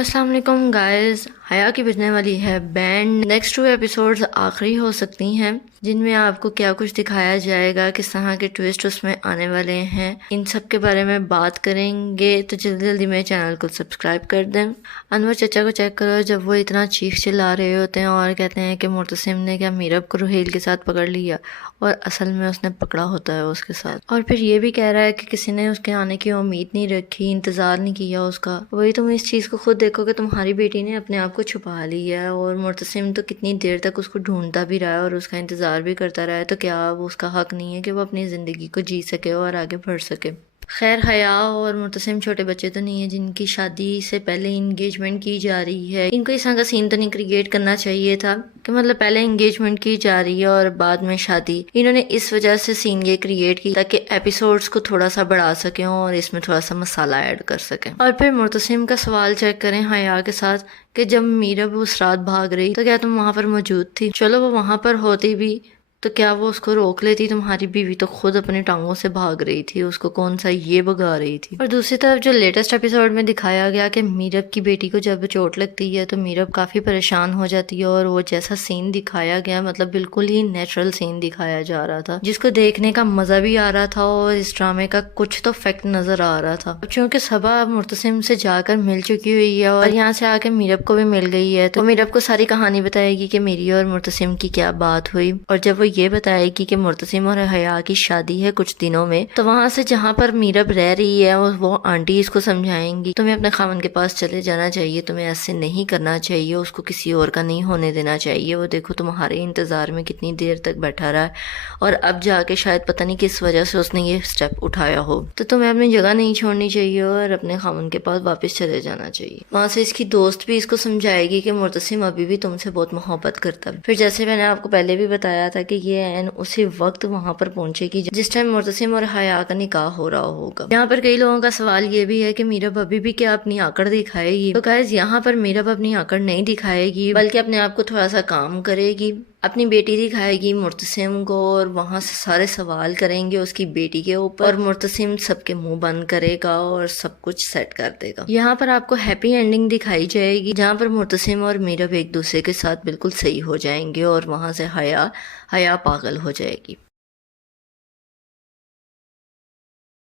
السلام علیکم گائز، حیا کی بجنے والی ہے بینڈ۔ نیکسٹ 2 ایپیسوڈز آخری ہو سکتی ہیں جن میں آپ کو کیا کچھ دکھایا جائے گا، کس طرح کے ٹویسٹ اس میں آنے والے ہیں، ان سب کے بارے میں بات کریں گے۔ تو جلدی جلدی میرے چینل کو سبسکرائب کر دیں۔ انور چچا کو چیک کرو جب وہ اتنا چیخ چلا رہے ہوتے ہیں اور کہتے ہیں کہ معتصم نے کیا میرب کو روحیل کے ساتھ پکڑ لیا، اور اصل میں اس نے پکڑا ہوتا ہے اس کے ساتھ، اور پھر یہ بھی کہہ رہا ہے کہ کسی نے اس کے آنے کی امید نہیں رکھی، انتظار نہیں کیا اس کا۔ وہی تم اس چیز کو خود دیکھو کہ تمہاری بیٹی نے اپنے آپ کو چھپا لیا ہے، اور معتصم تو کتنی دیر تک اس کو ڈھونڈتا بھی رہا ہے اور اس کا انتظار بھی کرتا رہا ہے، تو کیا اب اس کا حق نہیں ہے کہ وہ اپنی زندگی کو جی سکے اور آگے بڑھ سکے؟ خیر، حیا اور معتصم چھوٹے بچے تو نہیں ہیں جن کی شادی سے پہلے انگیجمنٹ کی جا رہی ہے۔ ان کو اس طرح کا سین تو نہیں کریٹ کرنا چاہیے تھا کہ مطلب پہلے انگیجمنٹ کی جا رہی ہے اور بعد میں شادی۔ انہوں نے اس وجہ سے سین یہ کریٹ کی تاکہ ایپیسوڈز کو تھوڑا سا بڑھا سکیں اور اس میں تھوڑا سا مسالہ ایڈ کر سکیں۔ اور پھر معتصم کا سوال چیک کریں حیا کے ساتھ کہ جب میرب اس رات بھاگ رہی تو کیا تم وہاں پر موجود تھی؟ چلو وہ وہاں پر ہوتی بھی تو کیا وہ اس کو روک لیتی؟ تمہاری بیوی تو خود اپنی ٹانگوں سے بھاگ رہی تھی، اس کو کون سا یہ بگا رہی تھی؟ اور دوسری طرف جو لیٹسٹ ایپیسوڈ میں دکھایا گیا کہ میرب کی بیٹی کو جب چوٹ لگتی ہے تو میرب کافی پریشان ہو جاتی ہے، اور وہ جیسا سین دکھایا گیا مطلب بالکل ہی نیچرل سین دکھایا جا رہا تھا جس کو دیکھنے کا مزہ بھی آ رہا تھا اور اس ڈرامے کا کچھ تو فیکٹ نظر آ رہا تھا۔ چونکہ صبا اب معتصم سے جا کر مل چکی ہوئی ہے اور یہاں سے آ کے میرب کو بھی مل گئی ہے، تو میرب کو ساری کہانی بتائے گی کہ میری اور معتصم کی کیا بات ہوئی، اور جب وہ یہ بتائے گی کہ معتصم اور حیا کی شادی ہے کچھ دنوں میں، تو وہاں سے جہاں پر میرب رہ رہی ہے وہ آنٹی اس کو سمجھائیں گی تمہیں اپنے خاوند کے پاس چلے جانا چاہیے، تمہیں ایسے نہیں کرنا چاہیے، اس کو کسی اور کا نہیں ہونے دینا چاہیے، وہ دیکھو تمہارے انتظار میں کتنی دیر تک بیٹھا رہا ہے، اور اب جا کے شاید پتہ نہیں کس وجہ سے اس نے یہ سٹیپ اٹھایا ہو، تو تمہیں اپنی جگہ نہیں چھوڑنی چاہیے اور اپنے خاوند کے پاس واپس چلے جانا چاہیے۔ وہاں سے اس کی دوست بھی اس کو سمجھائے گی کہ معتصم ابھی بھی تم سے بہت محبت کرتا ہے۔ پھر جیسے میں نے آپ کو پہلے بھی بتایا تھا کہ یہ اسی وقت وہاں پر پہنچے گی جس ٹائم معتصم اور حیا کا نکاح ہو رہا ہوگا۔ یہاں پر کئی لوگوں کا سوال یہ بھی ہے کہ میرب ابھی بھی کیا اپنی آکڑ دکھائے گی؟ تو گائز یہاں پر میرب اپنی آکڑ نہیں دکھائے گی، بلکہ اپنے آپ کو تھوڑا سا کام کرے گی، اپنی بیٹی دکھائے گی معتصم کو، اور وہاں سے سارے سوال کریں گے اس کی بیٹی کے اوپر، اور معتصم سب کے منہ بند کرے گا اور سب کچھ سیٹ کر دے گا۔ یہاں پر آپ کو ہیپی اینڈنگ دکھائی جائے گی جہاں پر معتصم اور میرب ایک دوسرے کے ساتھ بالکل صحیح ہو جائیں گے، اور وہاں سے حیا پاگل ہو جائے گی۔